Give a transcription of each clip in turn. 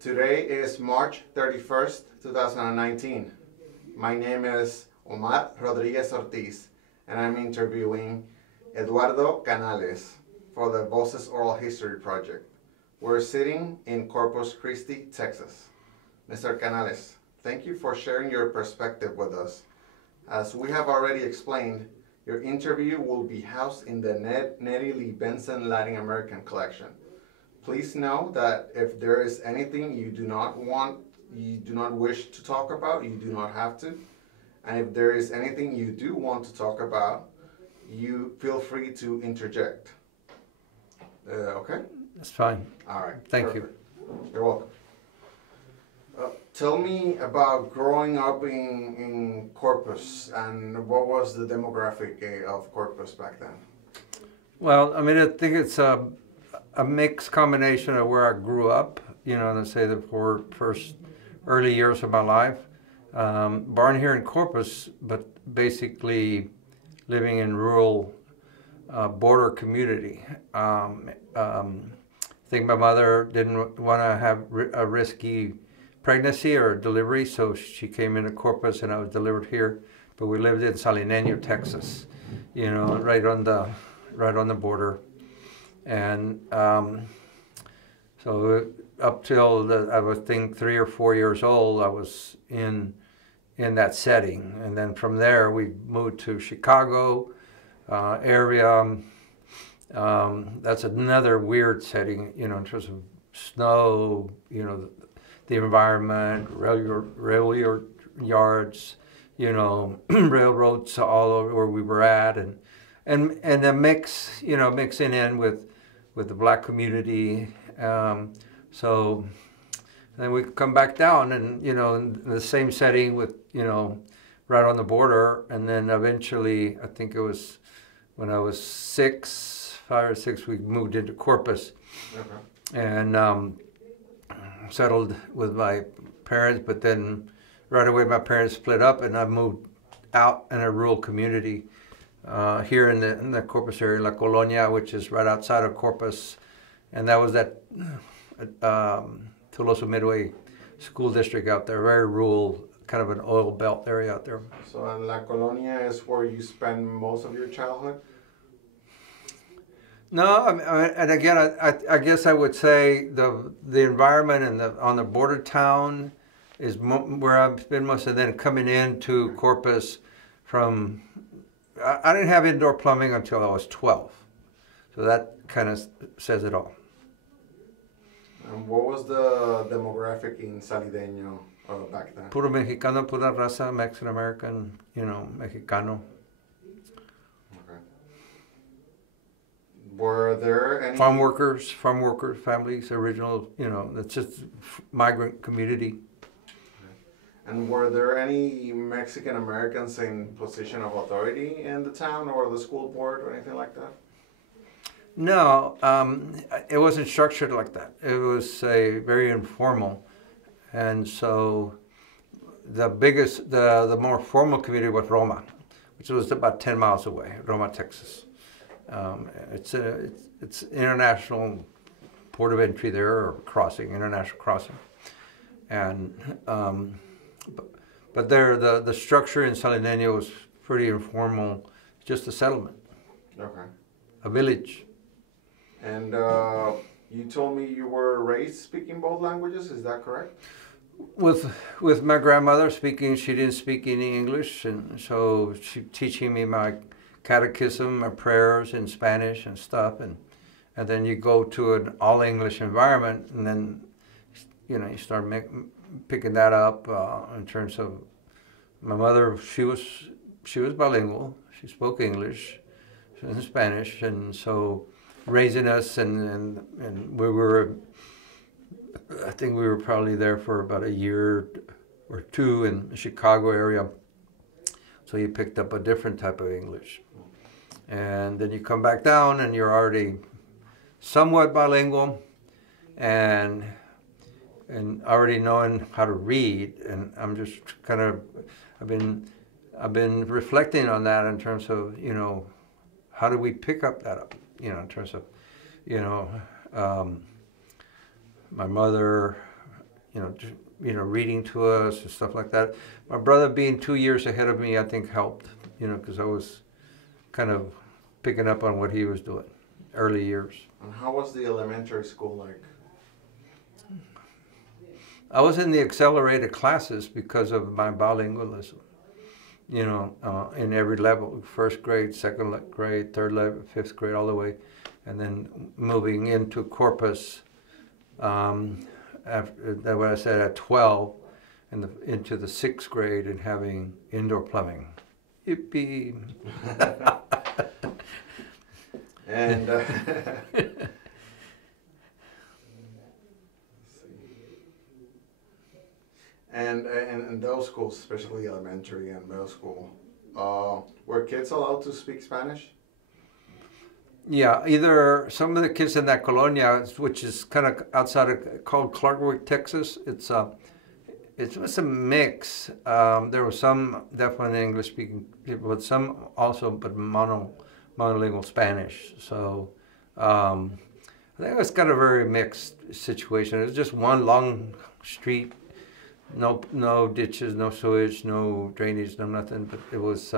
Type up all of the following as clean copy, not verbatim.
Today is March 31st, 2019. My name is Omar Rodriguez Ortiz, and I'm interviewing Eduardo Canales for the Voces Oral History Project. We're sitting in Corpus Christi, Texas. Mr. Canales, thank you for sharing your perspective with us. As we have already explained, your interview will be housed in the Nettie Lee Benson Latin American collection. Please know that if there is anything you do not wish to talk about, you do not have to. And if there is anything you do want to talk about, you feel free to interject. Okay? That's fine. All right. Thank perfect. You're welcome. Tell me about growing up in Corpus, and what was the demographic of Corpus back then? Well, I mean, I think it's a mixed combination of where I grew up, you know, let's say the first early years of my life. Born here in Corpus, but basically living in rural border community. I think my mother didn't want to have a risky pregnancy or delivery, so she came into Corpus and I was delivered here. But we lived in Salineño, Texas, you know, right on the border. And so up till I would think 3 or 4 years old, I was in that setting. And then from there, we moved to Chicago area. That's another weird setting, you know, in terms of snow, you know, the environment, rail yards, you know, railroads all over where we were at, and the mix, you know, mixing in with the black community. So then we come back down and, you know, in the same setting with, you know, right on the border. And then eventually, I think it was when I was 5 or 6, we moved into Corpus. Okay. And settled with my parents, but then right away my parents split up and I moved out in a rural community here in the Corpus area, La Colonia, which is right outside of Corpus, and that was that Toloso Midway school district out there, very rural, kind of an oil belt area out there. So La Colonia is where you spend most of your childhood? No, and again, I guess I would say the environment and on the border town is where I've been most of. Then coming into Corpus from, I didn't have indoor plumbing until I was 12, so that kind of says it all. And what was the demographic in Salineño back then? Puro mexicano, pura raza, Mexican American, you know, mexicano. Okay. Were there any farm workers, families, original, you know, it's just migrant community. And were there any Mexican Americans in position of authority in the town or the school board or anything like that? No, it wasn't structured like that. It was very informal. And so the more formal community was Roma, which was about 10 miles away, Roma, Texas. It's international port of entry there, or international crossing. And but there, the structure in Salineño was pretty informal, just a settlement. Okay. A village. And you told me you were raised speaking both languages, is that correct? With my grandmother speaking, she didn't speak any English, and so she teaching me my catechism, my prayers in Spanish and stuff, and then you go to an all English environment, and then, you know, you start picking that up in terms of my mother. She was bilingual. She spoke English and Spanish, and so raising us, and we were, I think we were probably there for about a year or two in the Chicago area. So you picked up a different type of English. And then you come back down and you're already somewhat bilingual and already knowing how to read. And I'm just kind of, I've been reflecting on that in terms of, you know, how do we pick up that up, you know, in terms of, you know, my mother reading to us and stuff like that. My brother being 2 years ahead of me, I think helped, because I was kind of picking up on what he was doing early years. And how was the elementary school like? I was in the accelerated classes because of my bilingualism, in every level, first grade, second grade, third level, fifth grade, all the way. And then moving into Corpus, after what I said at 12, and into the sixth grade and having indoor plumbing. Yippee! And and in those schools, especially elementary and middle school, were kids allowed to speak Spanish? Yeah, either some of the kids in that Colonia, which is kind of outside of, called Clarkwood, Texas. It was a mix. There were some definitely English-speaking people, but some also monolingual Spanish. So I think it was kind of a very mixed situation. It was just one long street, no ditches, no sewage, no drainage, no nothing. But it was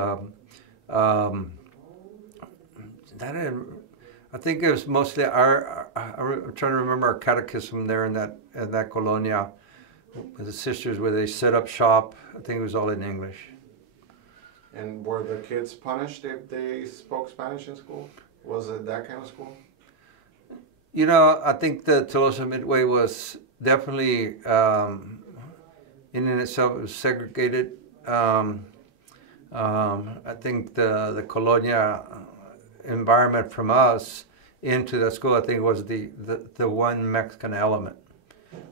I think it was mostly I'm trying to remember our catechism there in that Colonia with the sisters where they set up shop. I think it was all in English. And were the kids punished if they spoke Spanish in school? Was it that kind of school? I think the Tolosa Midway was definitely, in and itself, it was segregated. I think the Colonia environment from us into the school, I think, was the one Mexican element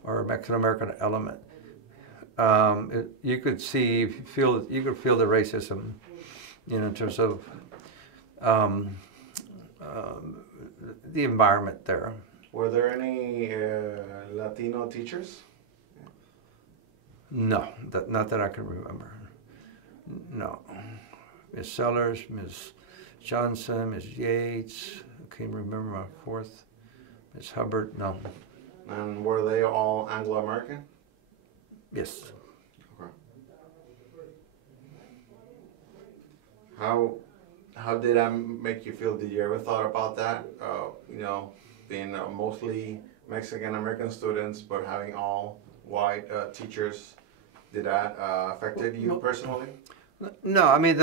or Mexican-American element. You could feel the racism, in terms of the environment there. Were there any Latino teachers? No, not that I can remember. No. Miss Sellers, Miss Johnson, Miss Yates, I can't remember my fourth. Miss Hubbard, no. And were they all Anglo-American? Yes. Okay. How did that make you feel? Did you ever thought about that? Being mostly Mexican-American students, but having all white teachers, did that affected you personally? No, I mean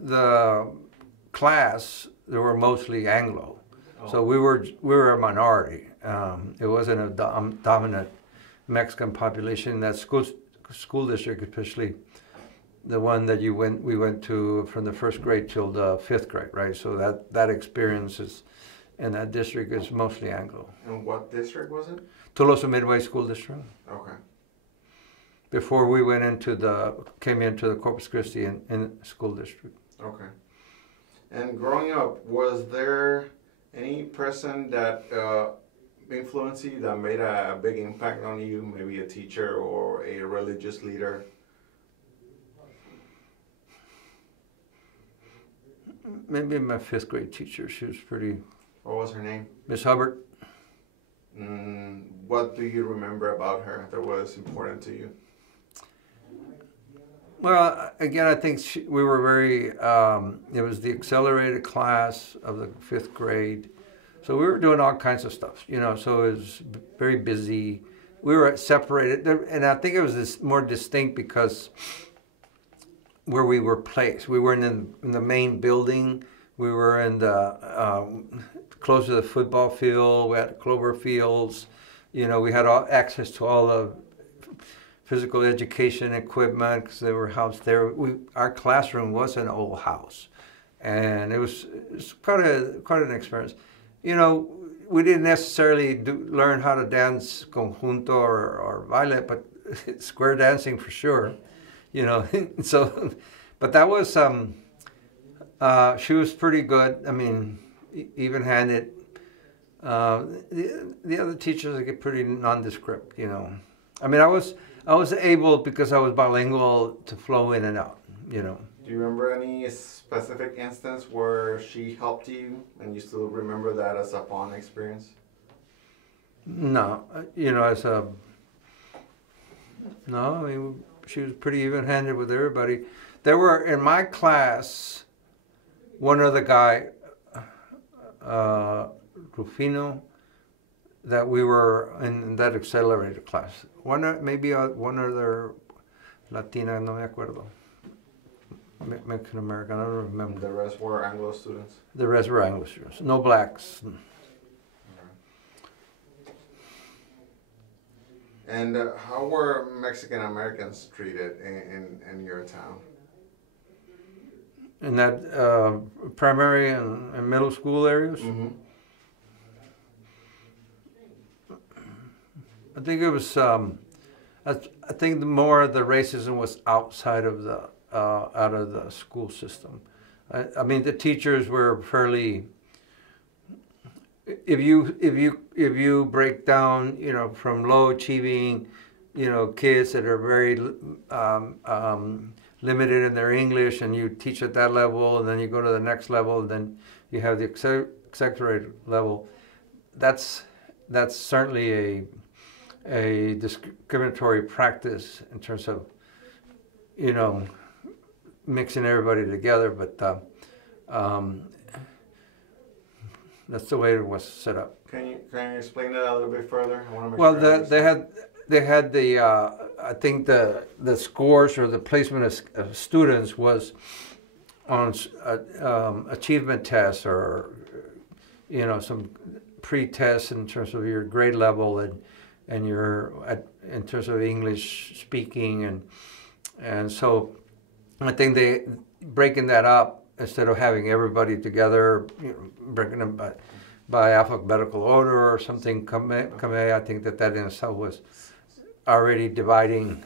the class, they were mostly Anglo, so we were a minority. It wasn't a dominant Mexican population in that school district, especially the one that we went to from the first grade till the fifth grade, right? So that experience is in that district is mostly Anglo. And what district was it? Tolosa Midway School District. Okay. Before we came into the Corpus Christi in school district. Okay. And growing up, was there any person that influenced you, that made a big impact on you, maybe a teacher or a religious leader? Maybe my fifth grade teacher. She was pretty... What was her name? Miss Hubbard. What do you remember about her that was important to you? Well, again, I think we were very, it was the accelerated class of the fifth grade. So we were doing all kinds of stuff, so it was very busy. We were separated, and I think it was more distinct because where we were placed. We were in the main building. We were in close to the football field. We had clover fields. We had access to all the physical education equipment because they were housed there. Our classroom was an old house, and it was quite an experience. We didn't necessarily learn how to dance conjunto or baile, but square dancing for sure. So, but that was she was pretty good. I mean, even-handed. The other teachers get pretty nondescript. I mean, I was able, because I was bilingual, to flow in and out. Do you remember any specific instance where she helped you, and you still remember that as a fun experience? No, you know, as a no, I mean, she was pretty even-handed with everybody. There were in my class, one other guy, Rufino, that we were in that accelerated class. Maybe one other Latina, no me acuerdo. Mexican American, I don't remember. The rest were Anglo students? The rest were Anglo students, no blacks. And how were Mexican Americans treated in your town? In that primary and middle school areas? Mm-hmm. I think it was. I think more of the racism was outside of the out of the school system. I mean, the teachers were fairly. If you break down, you know, from low achieving, you know, kids that are very limited in their English, and you teach at that level, and then you go to the next level, and then you have the accelerated level. That's certainly a discriminatory practice in terms of, you know, mixing everybody together, but that's the way it was set up. Can you explain that a little bit further? I want to make well, sure they had the I think the scores or the placement of students was on achievement tests or, you know, some pre-tests in terms of your grade level and your in terms of English speaking and so I think they breaking that up instead of having everybody together, you know, breaking them by alphabetical order or something. I think that in itself was already dividing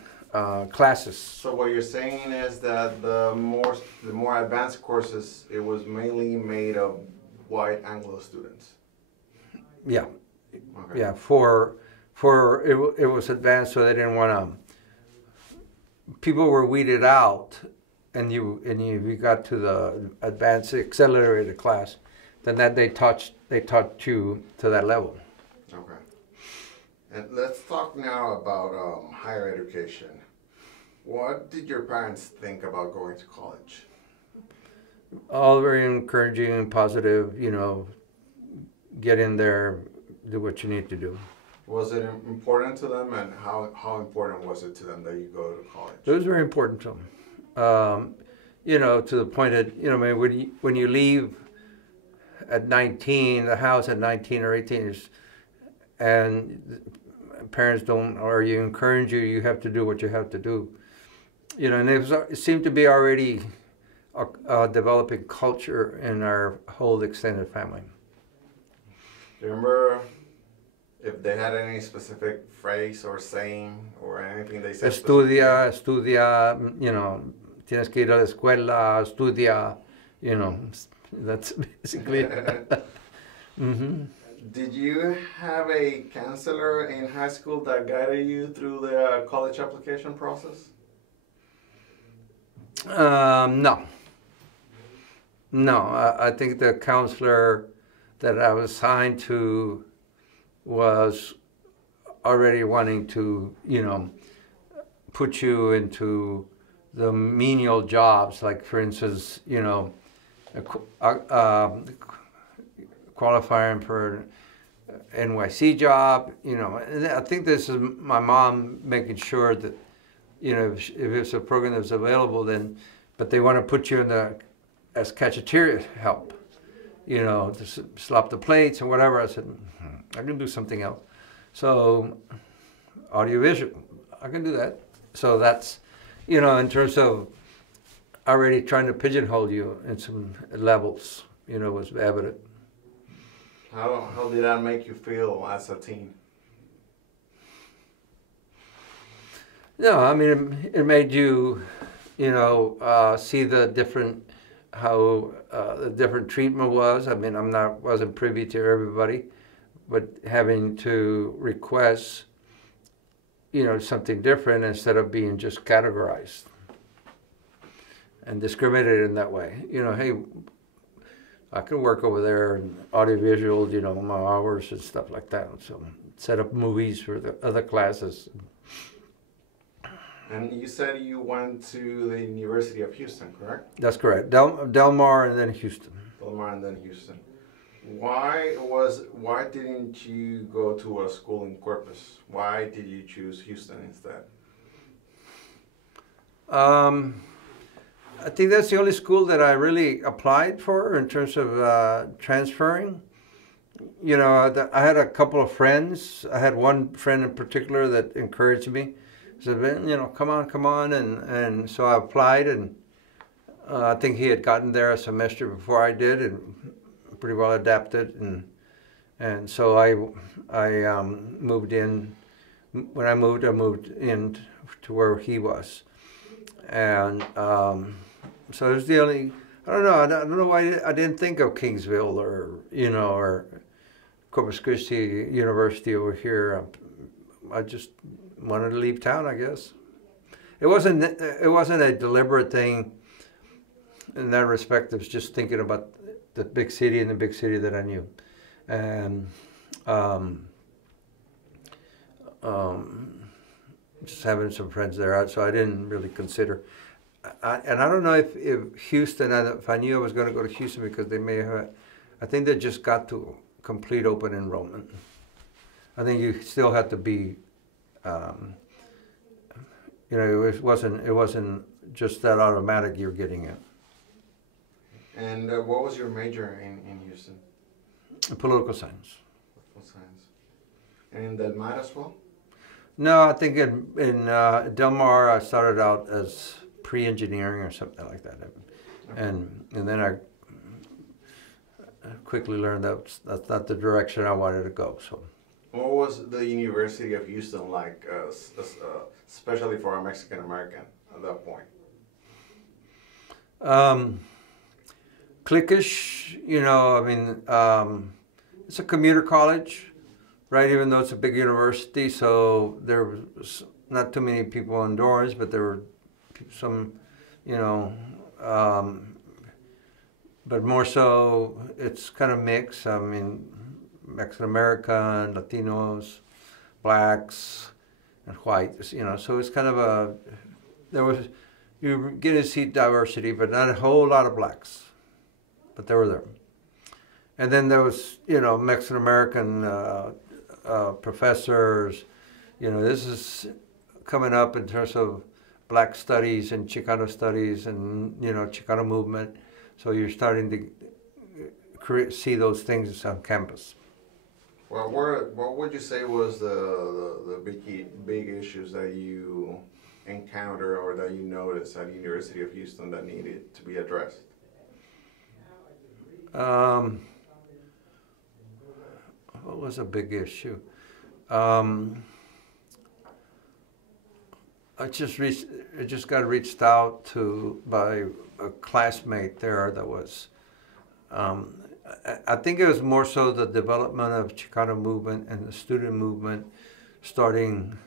classes. So what you're saying is that the more advanced courses, it was mainly made of white Anglo students. Yeah, okay. Yeah. For it was advanced, so they didn't want to. People were weeded out, and you got to the advanced accelerated class, then that they taught you to that level. Okay. And let's talk now about higher education. What did your parents think about going to college? All very encouraging and positive. You know, get in there, do what you need to do. Was it important to them, and how important was it to them that you go to college? It was very important to them. You know, to the point that, you know, I mean, when you leave at 19, the house at 19 or 18, and parents don't, or you encourage you have to do what you have to do. You know, and it seemed to be already a developing culture in our whole extended family. Do you remember if they had any specific phrase or saying or anything they said? Estudia, you know, tienes que ir a la escuela, estudia, you know, that's basically. Mm-hmm. Did you have a counselor in high school that guided you through the college application process? No. I think the counselor that I was assigned to was already wanting to, you know, put you into the menial jobs, like, for instance, you know, qualifying for an NYC job, you know. And I think this is my mom making sure that, you know, if it's a program that's available, then, but they want to put you in as cafeteria help, you know, to slop the plates and whatever. I said, I can do something else. So, audiovisual, I can do that. So that's, you know, in terms of already trying to pigeonhole you in some levels, you know, was evident. How did that make you feel as a teen? No, I mean, it made you, you know, see the different, how the different treatment was. I mean, wasn't privy to everybody, but having to request, you know, something different instead of being just categorized and discriminated in that way. You know, hey, I can work over there in audiovisual, you know, my hours and stuff like that. So set up movies for the other classes. And you said you went to the University of Houston, correct? That's correct. Del Mar and then Houston. Del Mar and then Houston. Why didn't you go to a school in Corpus? Why did you choose Houston instead? I think that's the only school that I really applied for in terms of transferring. You know, I had a couple of friends. I had one friend in particular that encouraged me. He said, you know, come on. And so I applied, and I think he had gotten there a semester before I did and pretty well adapted. And so I moved in. When I moved in to where he was. And so it was the only, I don't know why I didn't think of Kingsville or, you know, or Corpus Christi University over here. I just wanted to leave town, I guess. It wasn't a deliberate thing in that respect. It was just thinking about the big city and the big city that I knew. And just having some friends there, so I didn't really consider. And I don't know if Houston, if I knew I was going to go to Houston because they may have, I think they just got to complete open enrollment. I think you still had to be, you know, it wasn't just that automatic you're getting it. And what was your major in Houston? Political science. Political science. And in Del Mar as well? No, I think in Del Mar I started out as pre-engineering or something like that, and then I quickly learned that's not the direction I wanted to go. So, what was the University of Houston like, especially for a Mexican American at that point? Cliquish, you know. I mean, it's a commuter college, right? Even though it's a big university, so there was not too many people in dorms, but there were some, you know, but more so it's kind of mixed. I mean, Mexican American, Latinos, blacks, and whites, you know, so it's kind of you were getting to see diversity, but not a whole lot of blacks, but they were there. And then there was, you know, Mexican American professors. You know, this is coming up in terms of Black studies and Chicano studies and, you know, Chicano movement. So you're starting to see those things on campus. Well, what would you say was the big issues that you encounter or that you noticed at the University of Houston that needed to be addressed? What was a big issue? I just got reached out to by a classmate there that was, I think it was more so the development of Chicano movement and the student movement starting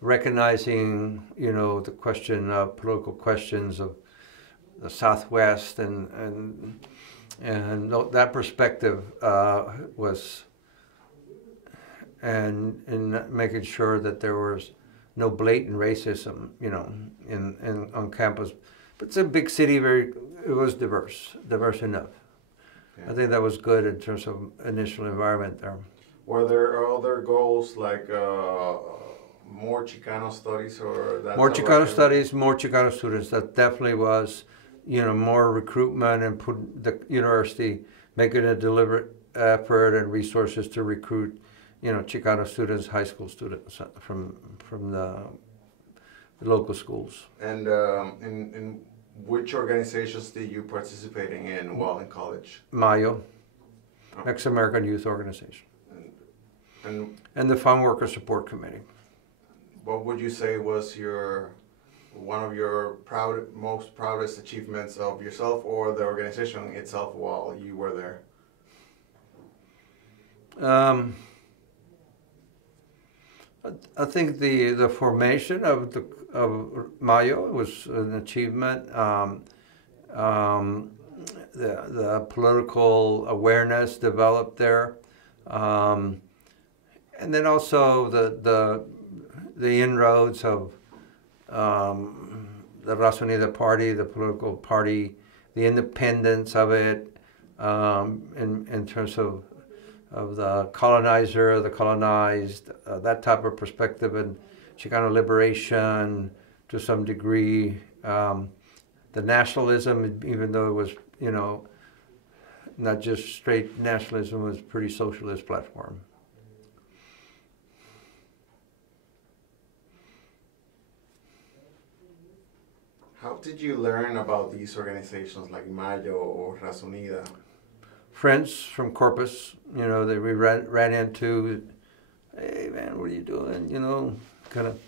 recognizing, you know, the question of political questions of the Southwest and that perspective was, and in making sure that there was no blatant racism, you know, on campus. But it's a big city, it was diverse enough. Yeah. I think that was good in terms of initial environment there. Were there other goals like more Chicano studies or that? More Chicano studies, more Chicano students. That definitely was, you know, more recruitment and put the university making a deliberate effort and resources to recruit, you know, Chicano students, high school students from the local schools. And in which organizations did you participate in while in college? Mayo, Mexican American Youth Organization, and the Farm Worker Support Committee. What would you say was one of your most proudest achievements of yourself or the organization itself while you were there? I think the formation of Mayo was an achievement. the political awareness developed there, and then also the inroads of the Raza Unida party, the political party, the independence of it, in terms of the colonizer, the colonized, that type of perspective, and Chicano liberation to some degree. The nationalism, even though it was, you know, not just straight nationalism, was a pretty socialist platform. How did you learn about these organizations like Mayo or Raza Unida? Friends from Corpus, you know, that we ran into, hey man, what are you doing? You know, kind of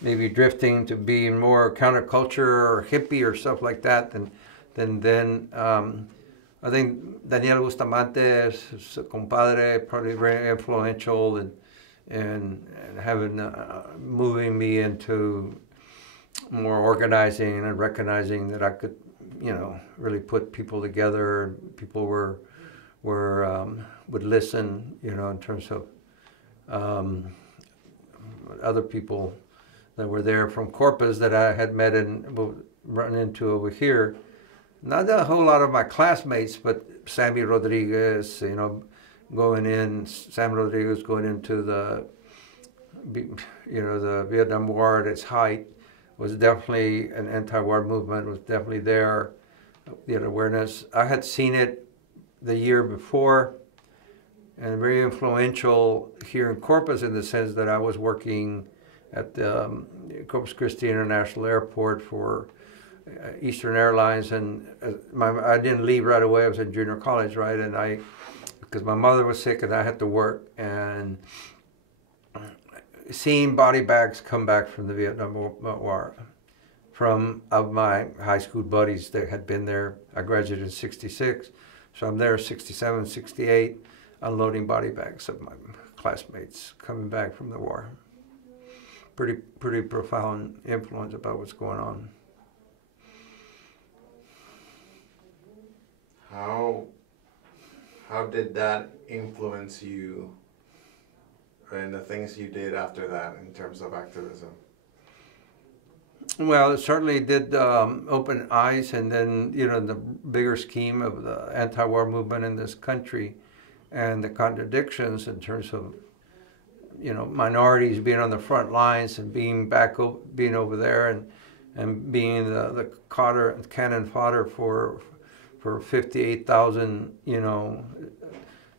maybe drifting to being more counterculture or hippie or stuff like that. Then I think Daniel Bustamante, his compadre, probably very influential in having moving me into more organizing and recognizing that I could, you know, really put people together. People would listen, you know, in terms of other people that were there from Corpus that I had met and run into over here. Not a whole lot of my classmates, but Sammy Rodriguez, you know, Sam Rodriguez going into the, you know, the Vietnam War at its height, was definitely an anti-war movement, was definitely there, the awareness. I had seen it the year before, and very influential here in Corpus in the sense that I was working at the Corpus Christi International Airport for Eastern Airlines, and I didn't leave right away. I was in junior college, right? And because my mother was sick and I had to work, and seeing body bags come back from the Vietnam War, of my high school buddies that had been there. I graduated in '66, so I'm there 67, 68, unloading body bags of my classmates coming back from the war. Pretty profound influence about what's going on. How did that influence you and the things you did after that in terms of activism? Well, it certainly did open eyes, and then, you know, the bigger scheme of the anti-war movement in this country and the contradictions in terms of, you know, minorities being on the front lines and being over there and being the cannon fodder for 58,000, you know,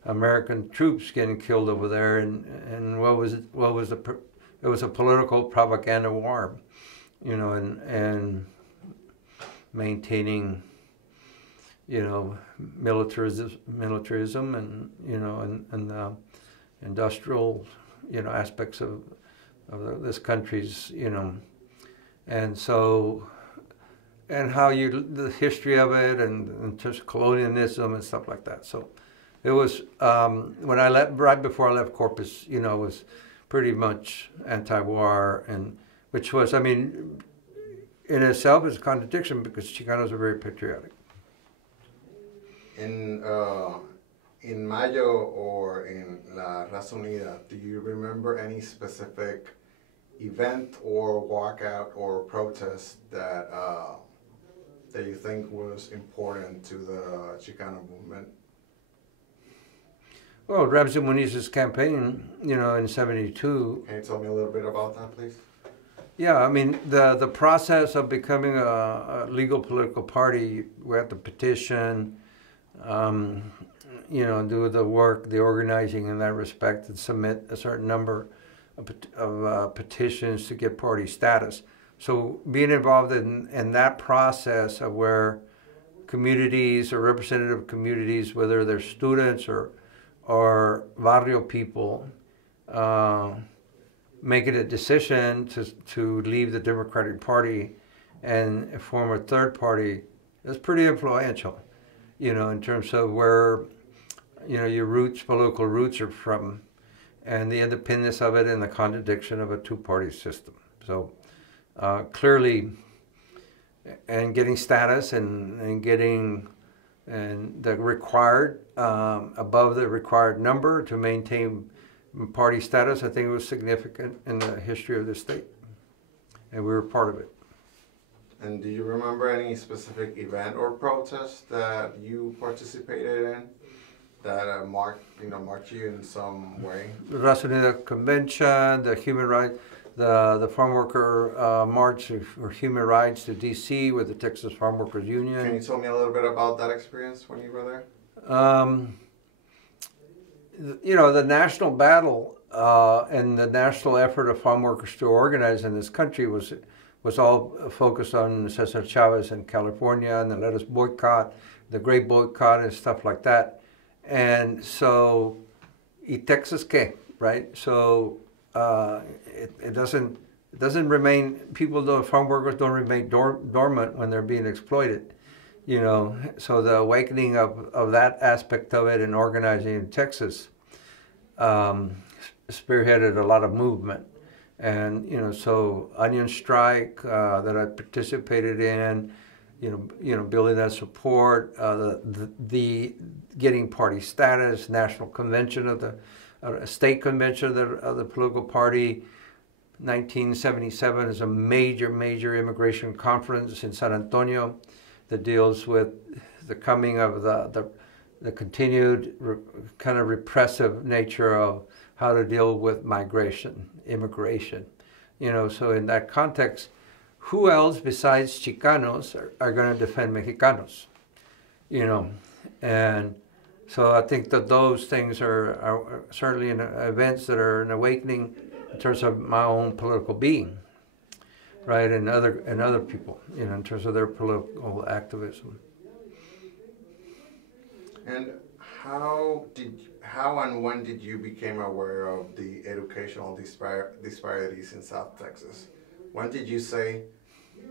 American troops getting killed over there, and it was a political propaganda war, you know, and maintaining, you know, militarism and, you know, and the industrial, you know, aspects of this country's, you know, and so, and how the history of it and just colonialism and stuff like that. So it was, when I left, right before I left Corpus, you know, it was pretty much anti-war, and which was, I mean, in itself is a contradiction because Chicanos are very patriotic. In Mayo or in La Raza Unida, do you remember any specific event or walkout or protest that that you think was important to the Chicano movement? Well, Ramsey Muniz's campaign, you know, in '72. Can you tell me a little bit about that, please? Yeah, I mean, the process of becoming a legal political party, we had to petition, you know, do the work, the organizing in that respect, and submit a certain number of petitions to get party status. So being involved in that process of where communities or representative communities, whether they're students or barrio people, making a decision to leave the Democratic Party and form a third party, is pretty influential, you know, in terms of where, you know, your political roots are from, and the independence of it and the contradiction of a two-party system. So clearly, getting status and getting the required, above the required number to maintain party status, I think it was significant in the history of the state. And we were part of it. And do you remember any specific event or protest that you participated in that marked you in some way? The Nationalism Convention, the human rights, the farm worker march for human rights to D.C. with the Texas Farm Workers Union. Can you tell me a little bit about that experience when you were there? The national battle and the national effort of farm workers to organize in this country was all focused on Cesar Chavez in California and the lettuce boycott, the grape boycott and stuff like that. And so, ¿y Texas qué? Right? So it doesn't remain, farm workers don't remain dormant when they're being exploited. So the awakening of that aspect of it and organizing in Texas spearheaded a lot of movement. And, so Onion Strike that I participated in, building that support, the getting party status, national convention of the state convention of the political party. 1977 is a major immigration conference in San Antonio that deals with the coming of the continued kind of repressive nature of how to deal with immigration. So in that context, who else besides Chicanos are going to defend Mexicanos? And so I think that those things are certainly events that are an awakening in terms of my own political being, right, and other people, in terms of their political activism. And how and when did you become aware of the educational disparities in South Texas? When did you say,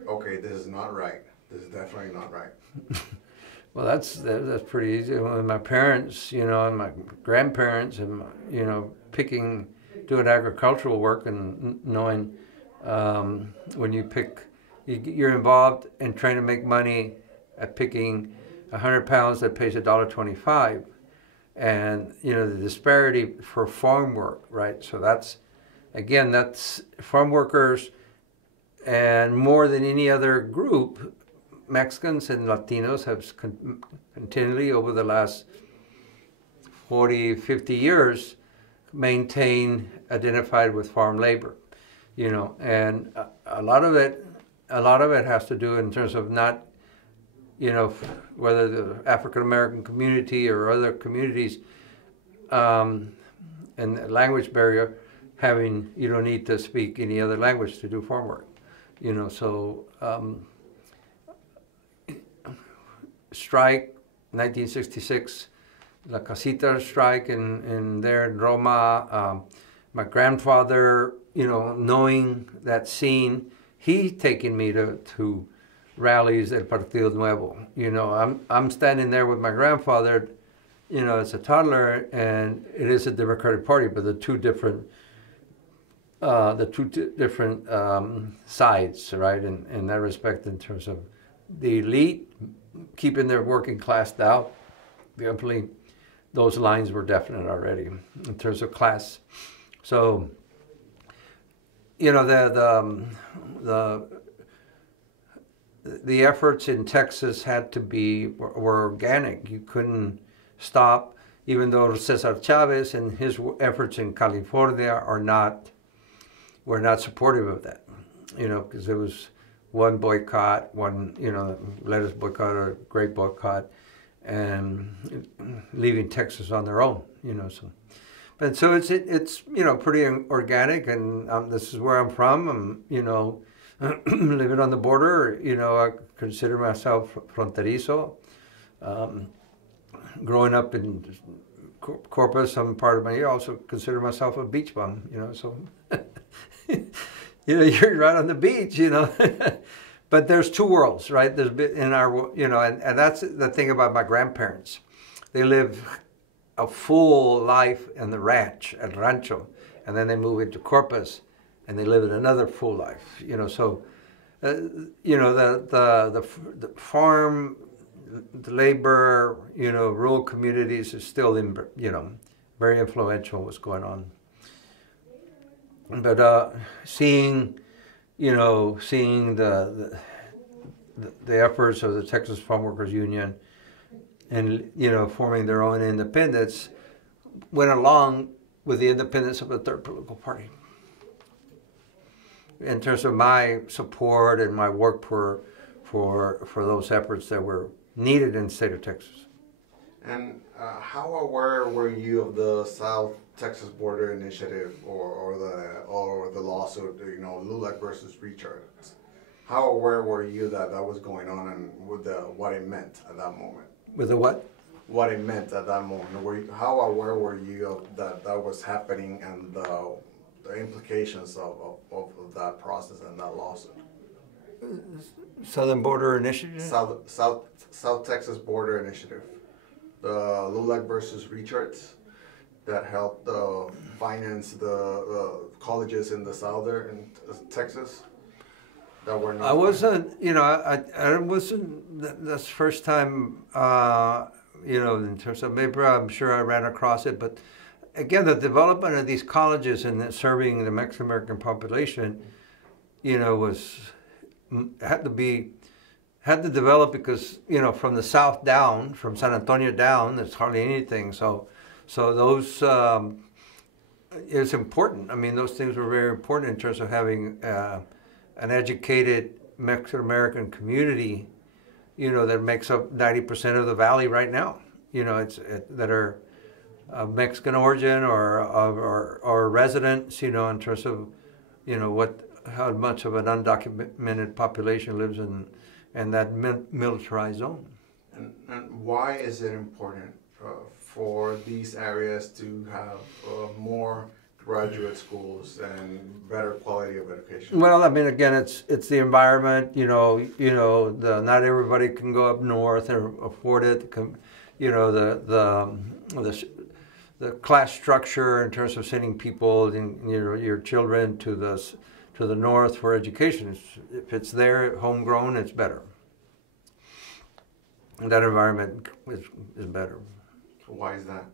okay, this is not right. This is definitely not right? Well, that's pretty easy. With my parents, and my grandparents, and doing agricultural work and knowing when you're involved in trying to make money at picking 100 pounds that pays $1.25, and the disparity for farm work, right? So that's farm workers, and more than any other group, Mexicans and Latinos have continually over the last 40, 50 years maintained identified with farm labor, and a lot of it has to do in terms of not, whether the African American community or other communities, and the language barrier, you don't need to speak any other language to do farm work, so strike, 1966, La Casita strike in there in Roma. My grandfather, knowing that scene, he taking me to rallies at Partido Nuevo. I'm standing there with my grandfather, as a toddler, and it is a Democratic Party, but the two different sides, right? In that respect, in terms of the elite keeping their working class out, definitely those lines were definite already in terms of class. So, the efforts in Texas were organic. You couldn't stop, even though Cesar Chavez and his efforts in California were not supportive of that, because there was one boycott, lettuce boycott or grape boycott, and leaving Texas on their own, So, but so it's pretty organic, and this is where I'm from. I'm living on the border. I consider myself fronterizo. Growing up in Corpus, I'm part of I also consider myself a beach bum. So. You're right on the beach, But there's two worlds, right? There's in our, and that's the thing about my grandparents. They live a full life in the ranch, at Rancho, and then they move into Corpus, and they live in another full life, So you know, the farm, the labor, you know, rural communities is still you know, very influential in what's going on. But seeing the efforts of the Texas Farm Workers Union and, you know, forming their own independence went along with the independence of the third political party. In terms of my support and my work for those efforts that were needed in the state of Texas. And how aware were you of the South Texas Border Initiative or the lawsuit, you know, LULAC versus Richards? How aware were you that was going on and with what it meant at that moment? With the what? What it meant at that moment. How aware were you of that was happening and the implications of that process and that lawsuit? Southern Border Initiative? South Texas Border Initiative. The LULAC versus Richards that helped finance the colleges in the southern Texas that were not. I wasn't, you know, I wasn't, that's the first time, you know, in terms of, maybe I'm sure I ran across it, but again, the development of these colleges and serving the Mexican American population, you know, had to develop because, you know, from the south down, from San Antonio down, there's hardly anything. So those is important. I mean, those things were very important in terms of having an educated Mexican American community, you know, that makes up 90% of the valley right now. You know, that are of Mexican origin or residents. You know, in terms of, you know, how much of an undocumented population lives in that militarized zone. And why is it important for these areas to have more graduate schools and better quality of education? Well, I mean, again, it's the environment. You know, not everybody can go up north or afford it. You know, the class structure in terms of sending people, your children to the north for education. If it's there, homegrown, it's better. And that environment is better. Why is that?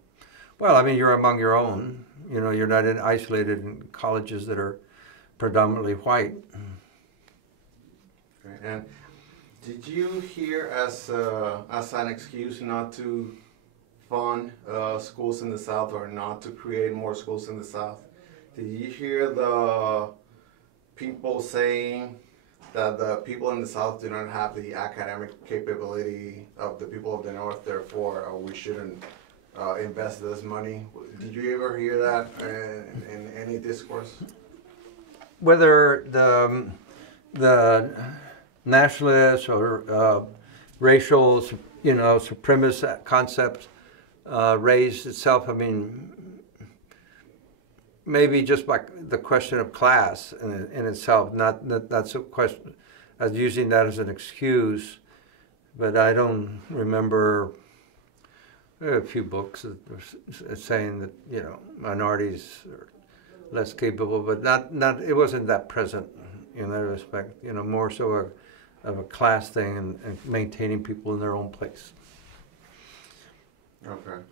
Well, I mean, you're among your own. You know, you're not isolated in colleges that are predominantly white. Okay. And did you hear as an excuse not to fund schools in the South or not to create more schools in the South, did you hear the people saying that the people in the South do not have the academic capability of the people of the North, therefore we shouldn't invest this money? Did you ever hear that in any discourse? Whether the nationalists or racial, you know, supremacist concepts raised itself, I mean, maybe just by the question of class in itself, not that's a question, as using that as an excuse, but I don't remember a few books saying that, you know, minorities are less capable, but not it wasn't that present in that respect, you know, more so of a class thing and maintaining people in their own place. Okay.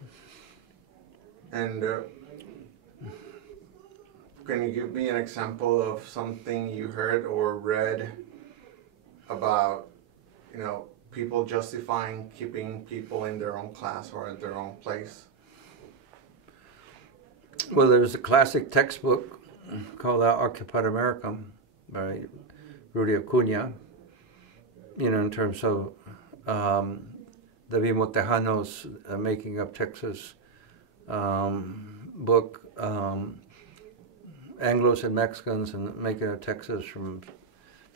And can you give me an example of something you heard or read about, you know, people justifying keeping people in their own class or in their own place? Well, there's a classic textbook called Occupied America by Rudy Acuna, you know, in terms of the Vimo Tejano's Making of Texas book, Anglos and Mexicans and Making of Texas to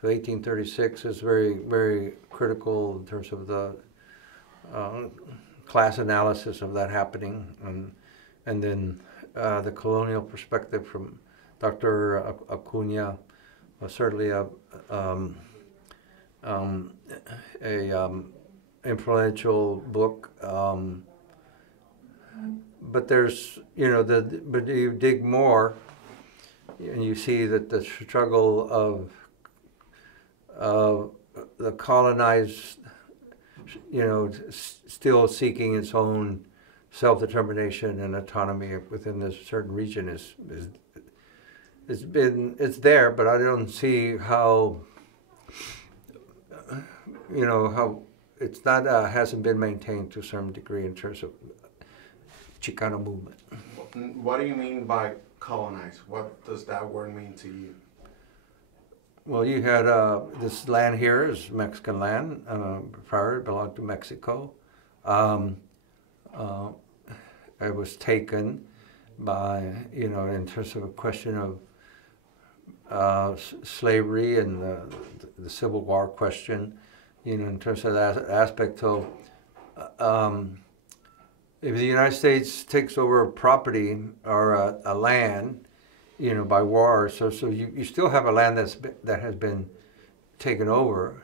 1836 is very, very critical in terms of the class analysis of that happening, and then the colonial perspective from Dr. Acuna was certainly a influential book. But there's, you know, but you dig more, and you see that the struggle the colonized, still seeking its own self-determination and autonomy within this certain region it's there, but I don't see how how it's not hasn't been maintained to a certain degree in terms of Chicano movement. What do you mean by colonize? What does that word mean to you? Well, you had this land here is Mexican land. Prior, it belonged to Mexico. It was taken by, in terms of a question of slavery and the Civil War question, in terms of that aspect. So, if the United States takes over a property or a land, by war, so you still have a land that has been taken over.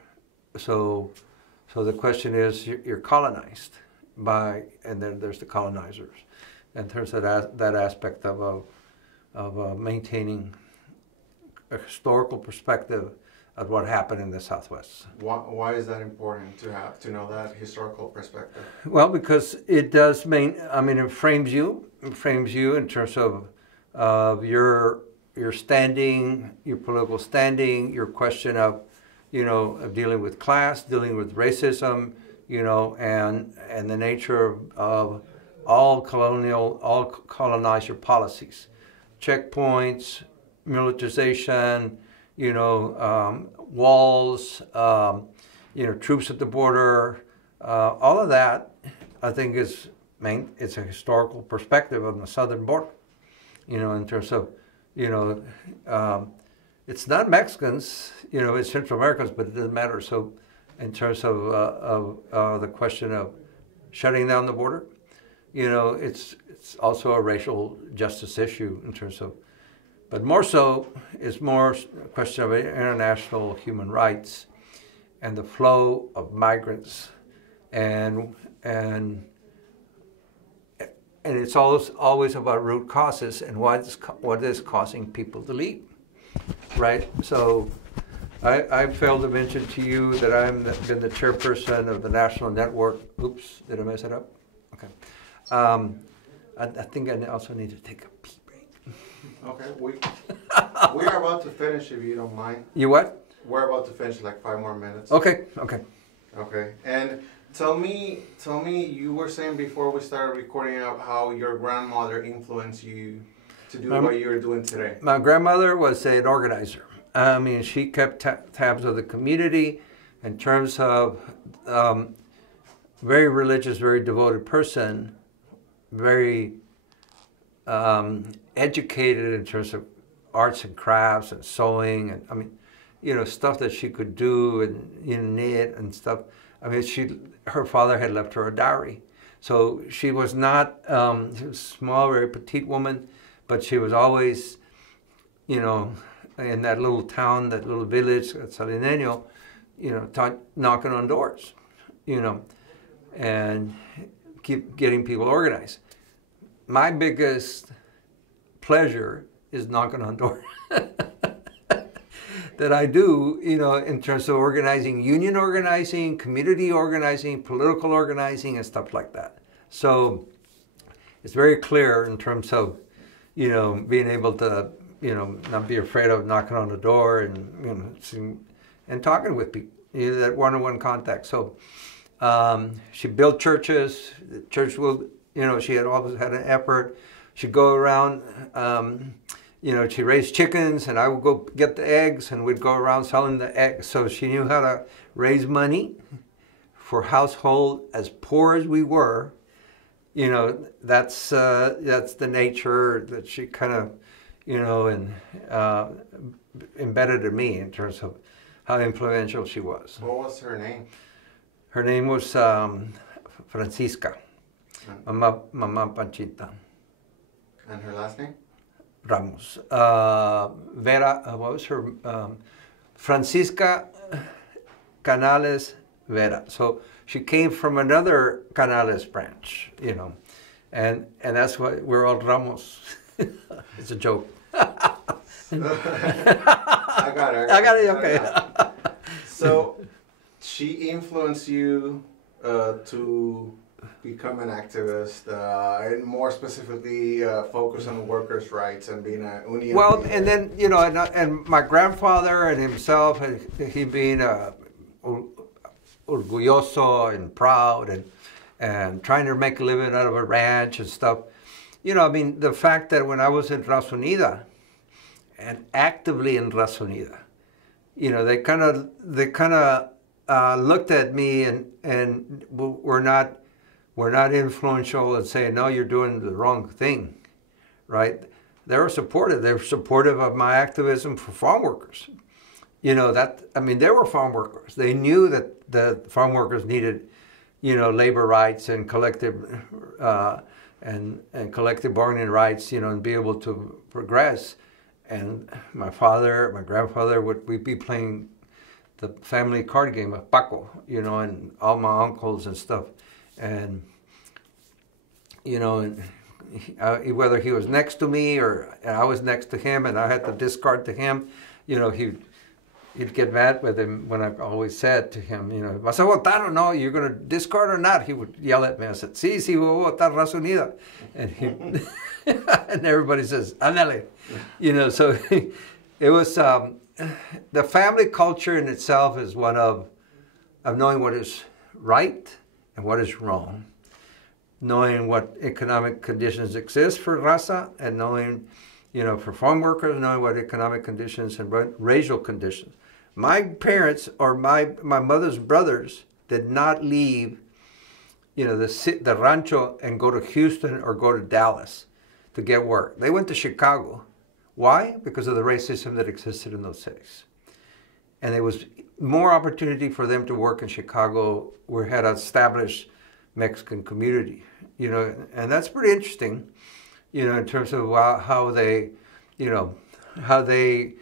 So the question is, you're colonized by, and then there's the colonizers, in terms of that aspect of maintaining a historical perspective of what happened in the Southwest. Why is that important to know that historical perspective? Well, because it does it frames you in terms of your standing, your political standing, your question of dealing with class, dealing with racism, and the nature of all colonizer policies, checkpoints, militarization, walls, troops at the border, all of that, I think it's a historical perspective on the southern border, in terms of, it's not Mexicans, it's Central Americans, but it doesn't matter. So in terms of the question of shutting down the border, it's also a racial justice issue in terms of, but more so, it's more a question of international human rights and the flow of migrants, and it's always about root causes and what is causing people to leave, right? So I failed to mention to you that I've been the chairperson of the National Network. Oops, did I mess it up? Okay. I think I also need to take a pee break. Okay, we are about to finish if you don't mind. You what? We're about to finish like 5 more minutes. Okay. Okay, and tell me, you were saying before we started recording up how your grandmother influenced you to do what you're doing today. My grandmother was an organizer. She kept tabs of the community in terms of very religious, very devoted person, very educated in terms of arts and crafts and sewing and stuff that she could do and knit and stuff. Her father had left her a dowry, so she was not she was a small, very petite woman, but she was always, in that little town, that little village, Salineño, knocking on doors, and keep getting people organized. My biggest pleasure is knocking on doors. That I do, in terms of organizing, union organizing, community organizing, political organizing, and stuff like that. So it's very clear in terms of, being able to, not be afraid of knocking on the door and talking with people, that one-on-one contact. So she built churches. The church will, she had always had an effort. She'd go around. She raised chickens, and I would go get the eggs, and we'd go around selling the eggs. So she knew how to raise money for household as poor as we were. That's the nature that she kind of, embedded in me in terms of how influential she was. What was her name? Her name was Francisca, Mama Panchita. And her last name? Ramos. Vera, what was her? Francisca Canales Vera. So she came from another Canales branch, and that's why we're all Ramos. It's a joke. I got it. Okay. So she influenced you to become an activist, and more specifically focus on workers' rights and being a union. Well, and then, you know, and my grandfather and himself, he being orgulloso and proud and trying to make a living out of a ranch and stuff. You know, I mean, the fact that when I was in Raza Unida and actively in Raza Unida, you know, they kind of looked at me and were not influential and saying, no, you're doing the wrong thing, right? They were supportive. They were supportive of my activism for farm workers. You know, I mean, they were farm workers. They knew that the farm workers needed, you know, labor rights and collective and collective bargaining rights, you know, and be able to progress. And my grandfather we'd be playing the family card game of Paco, you know, and all my uncles and stuff. And, you know, whether he was next to me or I was next to him and I had to discard to him, you know, he'd get mad with him when I always said to him, you know, ¿vas a votar o no? You're going to discard or not? He would yell at me. I said, sí, voy a votar Raza Unida. And and everybody says, ándale. You know, so it was, the family culture in itself is one of knowing what is right and what is wrong. Knowing what economic conditions exist for Raza and knowing, you know, for farm workers, knowing what economic conditions and racial conditions. My parents or my mother's brothers did not leave, you know, the rancho and go to Houston or go to Dallas to get work. They went to Chicago. Why? Because of the racism that existed in those cities. And there was more opportunity for them to work in Chicago where it had an established Mexican community, you know, and that's pretty interesting, you know, in terms of how they, you know, how they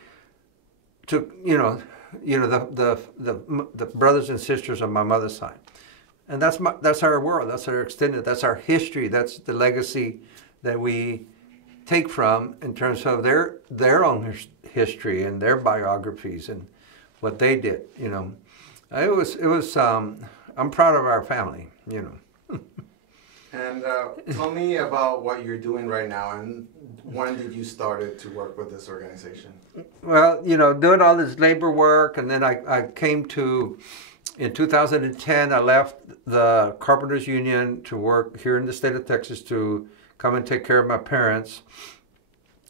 took, you know, the brothers and sisters on my mother's side. And that's our world, that's our extended, that's our history, that's the legacy that we take from in terms of their own history and their biographies and what they did, you know. It was I'm proud of our family, you know. And tell me about what you're doing right now, and when did you start to work with this organization? Well, you know, doing all this labor work, and then I came to, in 2010, I left the Carpenters Union to work here in the state of Texas to come and take care of my parents.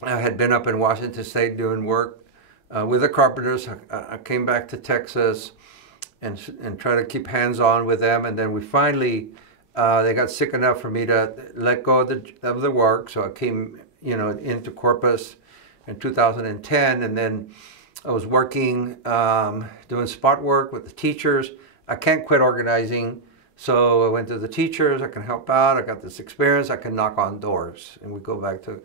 I had been up in Washington State doing work with the carpenters. I came back to Texas and try to keep hands-on with them, and then we finally, they got sick enough for me to let go of the work, so I came, you know, into Corpus in 2010, and then I was working, doing spot work with the teachers. I can't quit organizing, so I went to the teachers. I can help out. I got this experience. I can knock on doors, and we go back to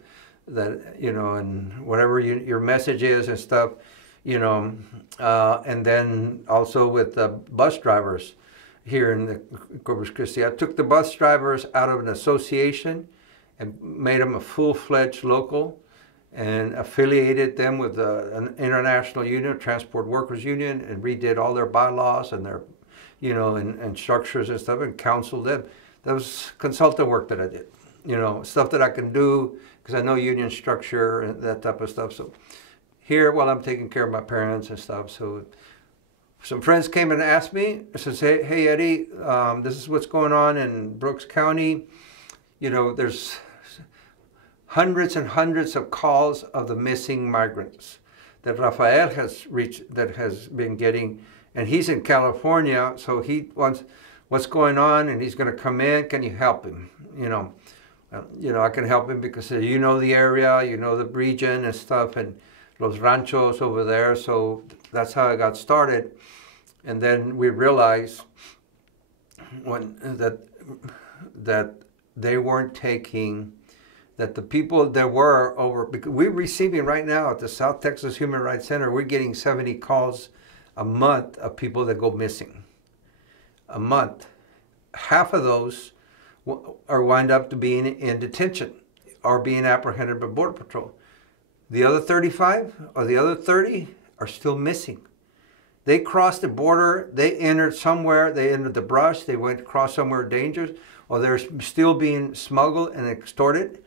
that, you know, and whatever your message is and stuff, you know, and then also with the bus drivers here in the Corpus Christi. I took the bus drivers out of an association and made them a full-fledged local and affiliated them with an international union, Transport Workers Union, and redid all their bylaws and their, you know, and structures and stuff, and counseled them. That was consultant work that I did, you know, stuff that I can do because I know union structure and that type of stuff. So here, while I'm taking care of my parents and stuff, so some friends came and asked me, I said, hey Eddie, this is what's going on in Brooks County. You know, there's hundreds and hundreds of calls of the missing migrants that Rafael has been getting, and he's in California, so he wants what's going on, and he's going to come in. Can you help him? You know, I can help him because you know the area, you know the region and stuff, and Los Ranchos over there. So that's how I got started, and then we realized that they weren't taking. That the people there were over, because we're receiving right now at the South Texas Human Rights Center, we're getting 70 calls a month of people that go missing. A month. Half of those are wind up to being in detention or being apprehended by Border Patrol. The other 35 or the other 30 are still missing. They crossed the border, they entered somewhere, they entered the brush, they went across somewhere dangerous, or they're still being smuggled and extorted.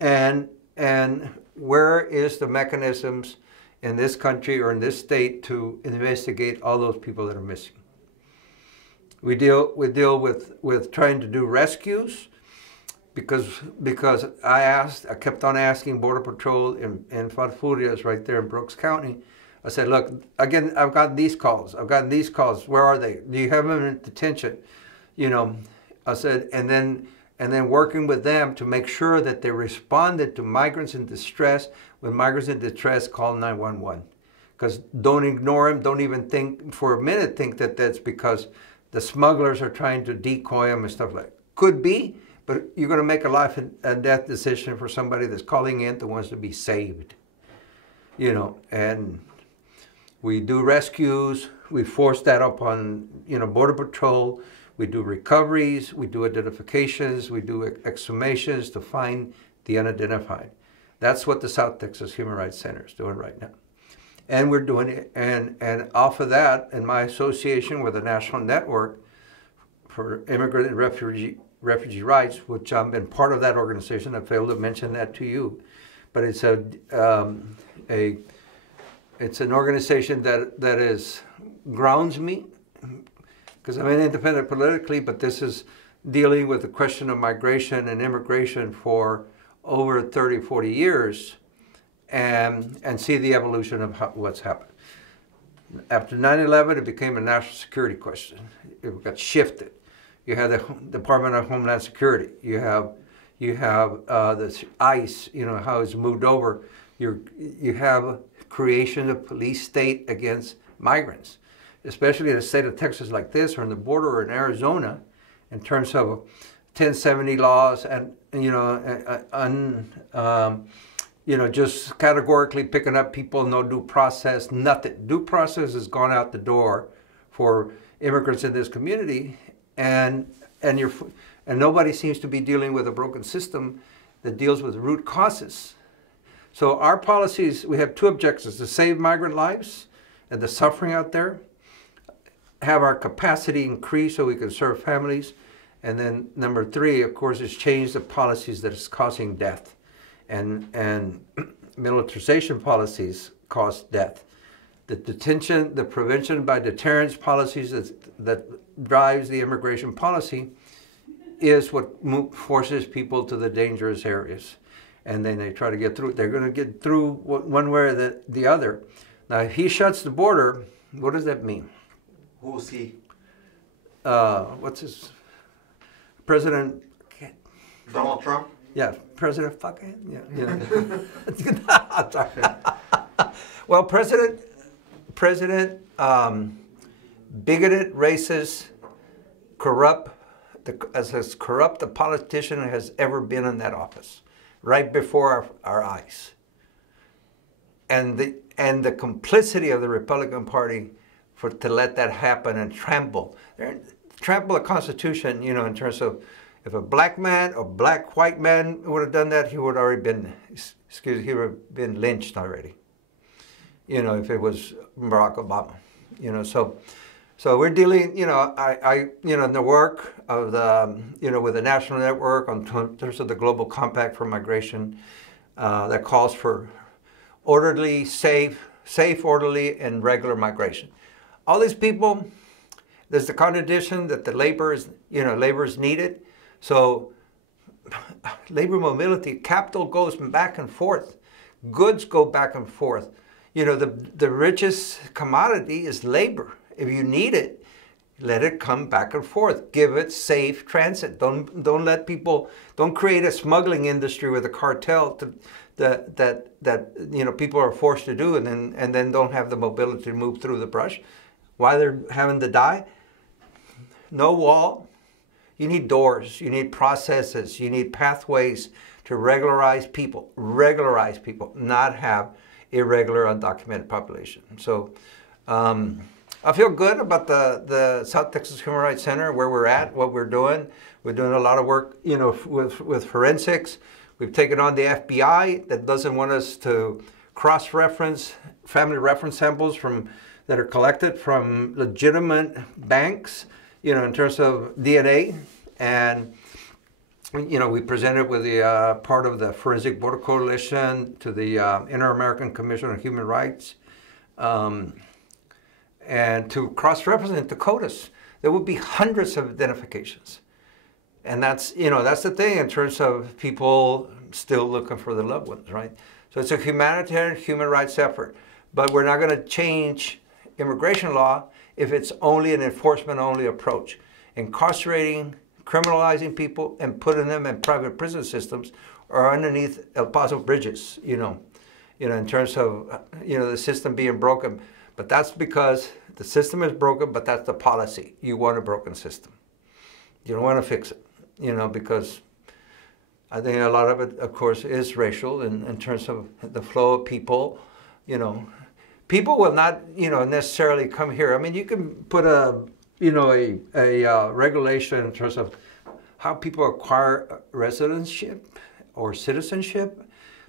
And where is the mechanisms in this country or in this state to investigate all those people that are missing? We deal with trying to do rescues, because I kept on asking Border Patrol in Farfurias right there in Brooks County. I said, look, again, I've gotten these calls. Where are they? Do you have them in detention? You know, I said, and then working with them to make sure that they responded to migrants in distress. When migrants in distress, call 911. Because don't ignore them. Don't even think for a minute that that's because the smugglers are trying to decoy them and stuff like that. Could be, but you're going to make a life and death decision for somebody that's calling in that wants to be saved. You know, and we do rescues. We force that upon, you know, Border Patrol. We do recoveries. We do identifications. We do exhumations to find the unidentified. That's what the South Texas Human Rights Center is doing right now. And we're doing it, and off of that, in my association with the National Network for Immigrant and Refugee Rights, which I've been part of that organization. I failed to mention that to you, but it's it's an organization that grounds me, because I'm an independent politically, but this is dealing with the question of migration and immigration for over 30, 40 years. And see the evolution of what's happened. After 9/11, it became a national security question. It got shifted. You have the Department of Homeland Security. You have the ICE. You know how it's moved over. You have creation of police state against migrants, especially in a state of Texas like this, or in the border, or in Arizona, in terms of 1070 laws and just categorically picking up people, no due process, nothing. Due process has gone out the door for immigrants in this community, and nobody seems to be dealing with a broken system that deals with root causes. So our policies, we have two objectives: to save migrant lives and the suffering out there, have our capacity increase so we can serve families, and then number three, of course, is change the policies that is causing death. And militarization policies cause death. The detention, the prevention by deterrence policies that drives the immigration policy is what forces people to the dangerous areas. And then they try to get through. They're going to get through one way or the other. Now, if he shuts the border, what does that mean? Who's he? What's his? President? Donald Trump? Yeah, President fucking, yeah. Well, President, bigoted, racist, corrupt, as corrupt a politician has ever been in that office, right before our eyes. And the complicity of the Republican Party to let that happen and trample the Constitution, you know, in terms of, if a black man or white man would have done that, he would have already been, he would have been lynched already. You know, if it was Barack Obama. You know, so we're dealing, you know, in the work of the, with the National Network in terms of the Global Compact for Migration, that calls for orderly, safe, orderly, and regular migration. All these people, there's the condition that the labor is needed. So labor mobility, capital goes back and forth. Goods go back and forth. You know, the richest commodity is labor. If you need it, let it come back and forth. Give it safe transit. Don't let people, don't create a smuggling industry with a cartel that people are forced to do, and then don't have the mobility to move through the brush. Why they're having to die? No wall. You need doors, you need processes, you need pathways to regularize people, not have irregular, undocumented population. So I feel good about the South Texas Human Rights Center, where we're at, what we're doing. We're doing a lot of work, with forensics. We've taken on the FBI that doesn't want us to cross-reference family reference samples from that are collected from legitimate banks, you know, in terms of DNA. And, you know, we presented with the part of the Forensic Border Coalition to the Inter-American Commission on Human Rights, and to cross-represent the CODIS. There would be hundreds of identifications. And that's, you know, that's the thing in terms of people still looking for their loved ones, right? So it's a humanitarian human rights effort. But we're not going to change immigration law if it's only an enforcement-only approach. Incarcerating, criminalizing people, and putting them in private prison systems or underneath El Paso bridges, you know, in terms of, you know, the system being broken. But that's because the system is broken, but that's the policy. You want a broken system. You don't want to fix it, you know, because I think a lot of it, of course, is racial in terms of the flow of people, you know. People will not, you know, necessarily come here. I mean, you can put a, you know, a regulation in terms of how people acquire residency or citizenship,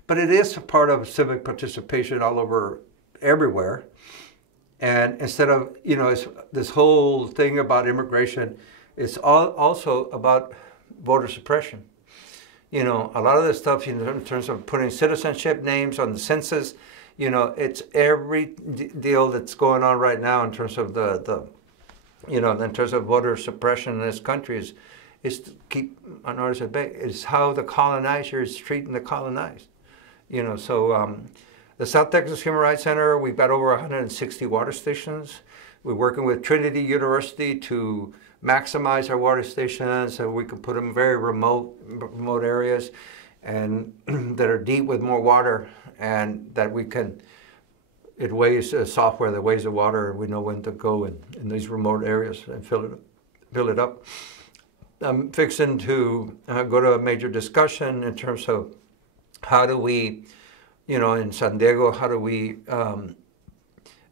but it is a part of civic participation all over, everywhere. And instead of, you know, it's, this whole thing about immigration, it's also about voter suppression. You know, a lot of this stuff, you know, in terms of putting citizenship names on the census, you know, it's every deal that's going on right now in terms of the you know, in terms of voter suppression in this country is to keep minorities at bay. It's how the colonizer is treating the colonized. You know, so the South Texas Human Rights Center, we've got over 160 water stations. We're working with Trinity University to maximize our water stations so we can put them in very remote areas and that are deep with more water, and that we can, it weighs software that weighs the water, and we know when to go in these remote areas and fill it up. I'm fixing to go to a major discussion in terms of how do we, you know, in San Diego, how do we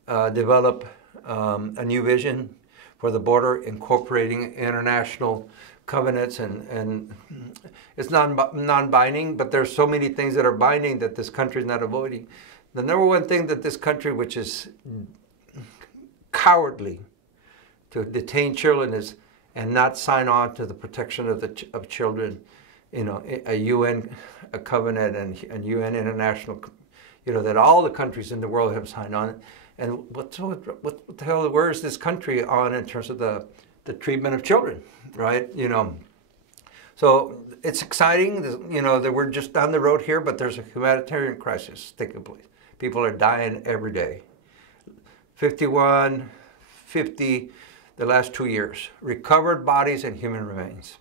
develop a new vision for the border, incorporating international covenants, and it's non-binding, but there's so many things that are binding that this country is not avoiding. The number one thing that this country, which is cowardly to detain children, is and not sign on to the protection of children, you know, a UN covenant and UN international, you know, that all the countries in the world have signed on. And what the hell, where is this country on in terms of the treatment of children, right? You know, so it's exciting, you know, that we're just down the road here, but there's a humanitarian crisis taking place. People are dying every day. 51, 50, the last 2 years. Recovered bodies and human remains.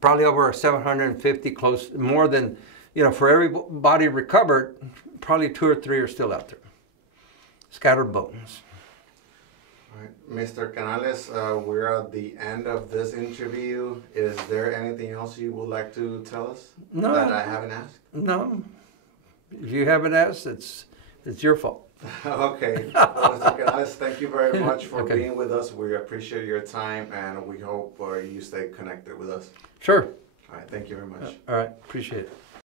Probably over 750, close, more than, you know, for every body recovered, probably 2 or 3 are still out there. Scattered bones. All right. Mr. Canales, we're at the end of this interview. Is there anything else you would like to tell us that I haven't asked? No. If you haven't asked, it's your fault. Okay. Well, Mr. Canales, thank you very much for being with us. We appreciate your time, and we hope you stay connected with us. Sure. All right. Thank you very much. All right. Appreciate it.